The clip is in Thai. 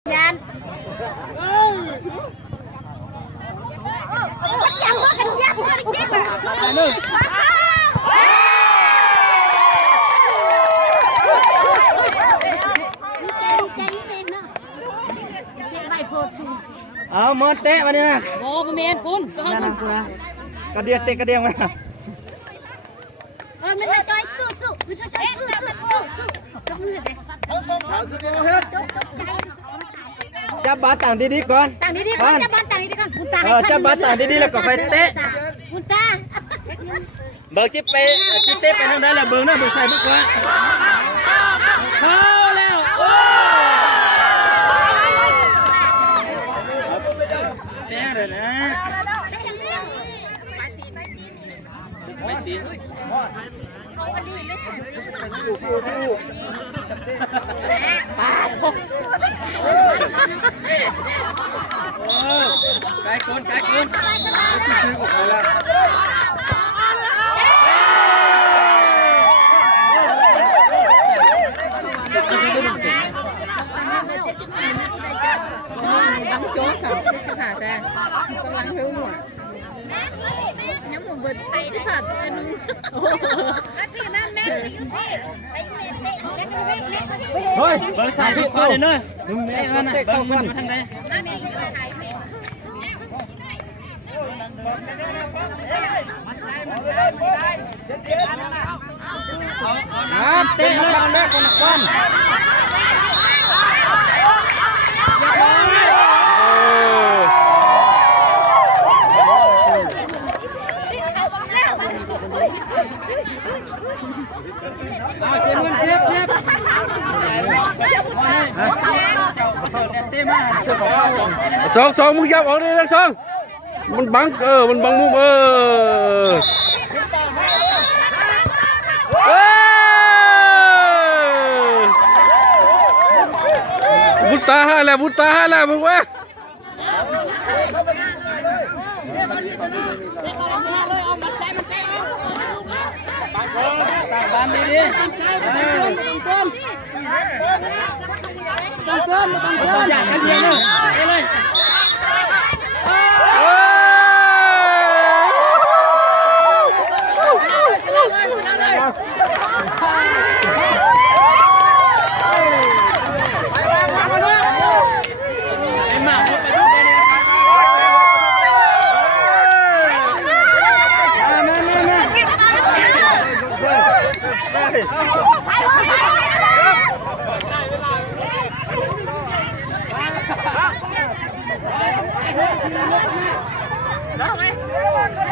ยันยังว่ากันยักษ์กันจิ๊บเอามอนเตะมาเนี่ยนะ โอ้ประเมนคุณก็ให้คุณ กระเดียดเตะกระเดียงมา ไม่ใช่จอยสู้ไม่ใช่จอยสู้จับมือเลยจับบาต่างดีๆก่อน ต่างดีๆก่อนจับบอลต่างดีๆก่อนคุณตา จับบาต่างดีๆแล้วก็ไปเตะ คุณตา เบิกจิ๊บไปจิ๊บเตะไปทางใดแล้วเบิกหน้าเบิกใส่เบิกก่อนเข้าแล้วโอ้เตะเลยนะไม่ตีนปาทกไก่คนชื่อของเขาละบังโจ้สองสิบห้าแซ่กำลังเที่ยวหัวน้ำหมูเบิดสิบห้าตัวนึงเฮ้ยเบิกใส่เบิกคอเดี๋ยวนี้ไอ้มันน่ะเบิกมันอยู่ทางใดเตะเลยเด็กคนก้อนสองมึงยับออกเลยนะสองมันบังมันบังมุมบุตตาฮะแล้วมึงวะบานดีต้องอยากกันเดียวเลยĐó